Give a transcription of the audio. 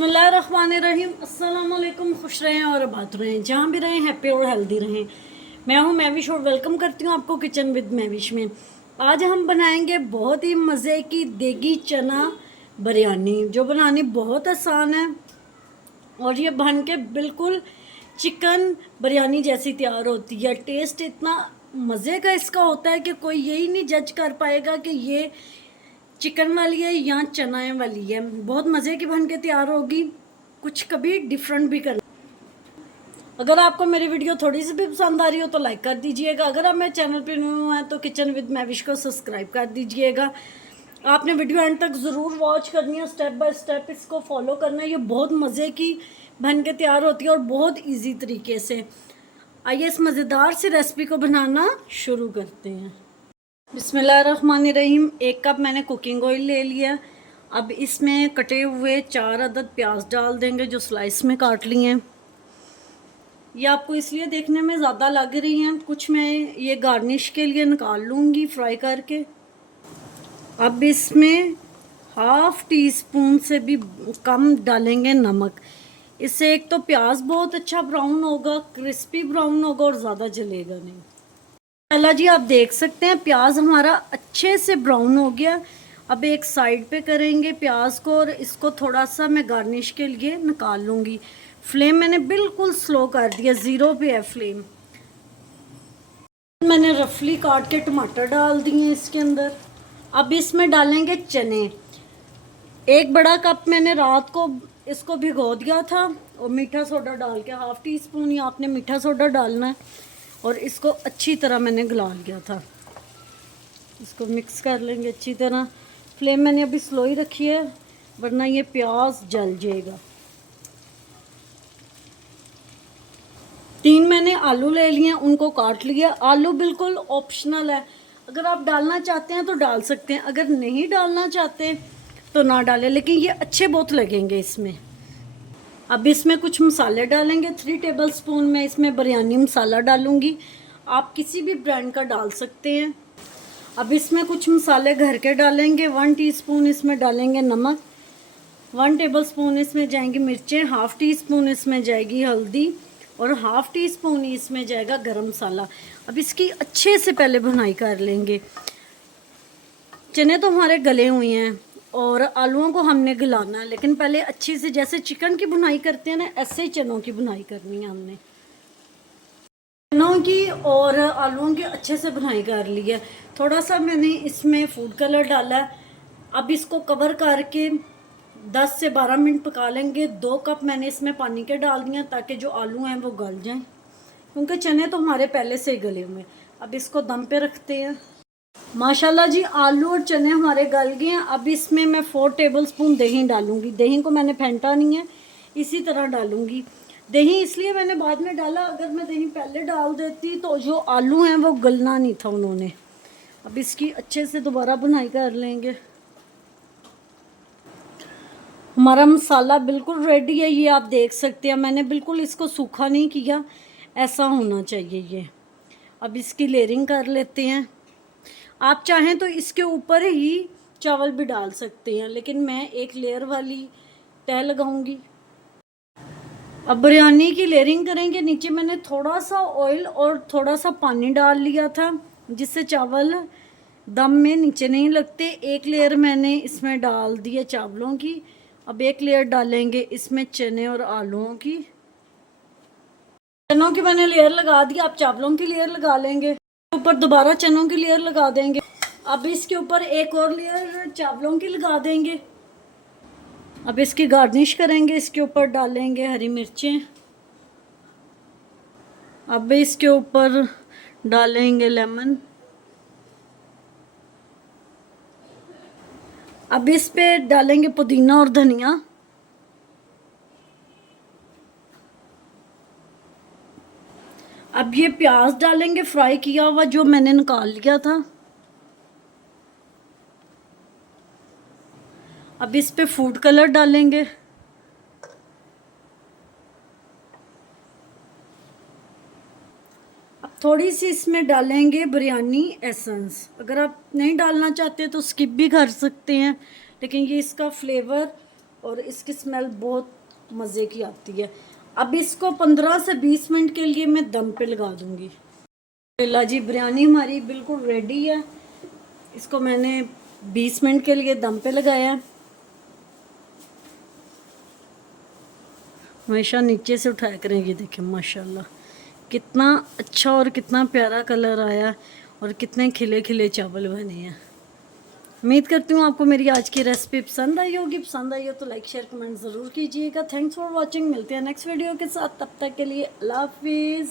बिस्मिल्लाहिर्रहमानिर्रहीम। अस्सलाम वालेकुम। खुश रहें और आबाद रहें, जहाँ भी रहें हैप्पी और हेल्दी रहें। मैं हूँ मैविश और वेलकम करती हूँ आपको किचन विद मैविश में। आज हम बनाएंगे बहुत ही मज़े की देगी चना बिरयानी, जो बनानी बहुत आसान है और ये बन के बिल्कुल चिकन बिरयानी जैसी तैयार होती है। टेस्ट इतना मज़े का इसका होता है कि कोई यही नहीं जज कर पाएगा कि ये चिकन वाली है या चना वाली है। बहुत मज़े की बन के तैयार होगी, कुछ कभी डिफरेंट भी करना। अगर आपको मेरी वीडियो थोड़ी सी भी पसंद आ रही हो तो लाइक कर दीजिएगा। अगर आप मेरे चैनल पर न्यू हैं तो किचन विद मैविश को सब्सक्राइब कर दीजिएगा। आपने वीडियो एंड तक ज़रूर वॉच करनी है, स्टेप बाय स्टेप इसको फॉलो करना है। ये बहुत मज़े की बन के तैयार होती है और बहुत ईजी तरीके से। आइए इस मज़ेदार सी रेसिपी को बनाना शुरू करते हैं। बिस्मिल्लाहिर्रहमानिर्रहीम। 1 कप मैंने कुकिंग ऑयल ले लिया। अब इसमें कटे हुए 4 अदद प्याज डाल देंगे, जो स्लाइस में काट लिए हैं। ये आपको इसलिए देखने में ज़्यादा लग रही हैं, कुछ मैं ये गार्निश के लिए निकाल लूँगी फ्राई करके। अब इसमें हाफ़ टी स्पून से भी कम डालेंगे नमक। इससे एक तो प्याज बहुत अच्छा ब्राउन होगा, क्रिस्पी ब्राउन होगा और ज़्यादा जलेगा नहीं। चला जी, आप देख सकते हैं प्याज हमारा अच्छे से ब्राउन हो गया। अब एक साइड पे करेंगे प्याज को और इसको थोड़ा सा मैं गार्निश के लिए निकाल लूँगी। फ्लेम मैंने बिल्कुल स्लो कर दिया, 0 पे है फ्लेम। मैंने रफली काट के टमाटर डाल दिए इसके अंदर। अब इसमें डालेंगे चने। 1 बड़ा कप मैंने रात को इसको भिगो दिया था और मीठा सोडा डाल के, हाफ़ टी स्पून ही आपने मीठा सोडा डालना है। और इसको अच्छी तरह मैंने गला लिया था। इसको मिक्स कर लेंगे अच्छी तरह। फ्लेम मैंने अभी स्लो ही रखी है, वरना ये प्याज जल जाएगा। 3 मैंने आलू ले लिए, उनको काट लिया। आलू बिल्कुल ऑप्शनल है, अगर आप डालना चाहते हैं तो डाल सकते हैं, अगर नहीं डालना चाहते तो ना डालें, लेकिन ये अच्छे बहुत लगेंगे इसमें। अब इसमें कुछ मसाले डालेंगे। 3 टेबल स्पून में इसमें बिरयानी मसाला डालूंगी, आप किसी भी ब्रांड का डाल सकते हैं। अब इसमें कुछ मसाले घर के डालेंगे। 1 टीस्पून इसमें डालेंगे नमक, 1 टेबल स्पून इसमें जाएंगी मिर्चें, हाफ़ टी स्पून इसमें जाएगी हल्दी और हाफ़ टी स्पून इसमें जाएगा गरम मसाला। अब इसकी अच्छे से पहले भुनाई कर लेंगे। चने तो हमारे गले हुए हैं और आलूओं को हमने गलाना है, लेकिन पहले अच्छी से, जैसे चिकन की भुनाई करते हैं ना, ऐसे ही चनों की भुनाई करनी है हमने। चनों की और आलूओं की अच्छे से भुनाई कर ली है। थोड़ा सा मैंने इसमें फूड कलर डाला है। अब इसको कवर करके 10 से 12 मिनट पका लेंगे। 2 कप मैंने इसमें पानी के डाल दिए ताकि जो आलू हैं वो गल जाएं, क्योंकि चने तो हमारे पहले से ही गले हुए हैं। अब इसको दम पे रखते हैं। माशाल्लाह जी, आलू और चने हमारे गल गए हैं। अब इसमें मैं 4 टेबल स्पून दही डालूंगी। दही को मैंने फेंटा नहीं है, इसी तरह डालूंगी। दही इसलिए मैंने बाद में डाला, अगर मैं दही पहले डाल देती तो जो आलू हैं वो गलना नहीं था उन्होंने। अब इसकी अच्छे से दोबारा भुनाई कर लेंगे। हमारा मसाला बिल्कुल रेडी है, ये आप देख सकते हैं। मैंने बिल्कुल इसको सूखा नहीं किया, ऐसा होना चाहिए ये। अब इसकी लेयरिंग कर लेते हैं। आप चाहें तो इसके ऊपर ही चावल भी डाल सकते हैं, लेकिन मैं एक लेयर वाली तह लगाऊंगी। अब बिरयानी की लेयरिंग करेंगे। नीचे मैंने थोड़ा सा ऑयल और थोड़ा सा पानी डाल लिया था, जिससे चावल दम में नीचे नहीं लगते। एक लेयर मैंने इसमें डाल दी है चावलों की। अब एक लेयर डालेंगे इसमें चने और आलूओं की। चनों की मैंने लेयर लगा दी, आप चावलों की लेयर लगा लेंगे। ऊपर दोबारा चनों की लेयर लगा देंगे। अब इसके ऊपर एक और लेयर चावलों की लगा देंगे। अब इसकी गार्निश करेंगे। इसके ऊपर डालेंगे हरी मिर्चें। अब इसके ऊपर डालेंगे लेमन। अब इस पे डालेंगे पुदीना और धनिया। अब ये प्याज डालेंगे फ्राई किया हुआ, जो मैंने निकाल लिया था। अब इस पे फूड कलर डालेंगे। अब थोड़ी सी इसमें डालेंगे बिरयानी एसेंस। अगर आप नहीं डालना चाहते तो स्किप भी कर सकते हैं, लेकिन ये इसका फ्लेवर और इसकी स्मेल बहुत मज़े की आती है। अब इसको 15 से 20 मिनट के लिए मैं दम पे लगा दूंगी। ला जी, बिरयानी हमारी बिल्कुल रेडी है। इसको मैंने 20 मिनट के लिए दम पे लगाया है। हमेशा नीचे से उठाया करेंगे। देखें माशाल्लाह कितना अच्छा और कितना प्यारा कलर आया और कितने खिले खिले चावल बने हैं। उम्मीद करती हूँ आपको मेरी आज की रेसिपी पसंद आई होगी। पसंद आई हो तो लाइक शेयर कमेंट ज़रूर कीजिएगा। Thanks for watching. मिलते हैं नेक्स्ट वीडियो के साथ, तब तक के लिए अल्लाह हाफिज़।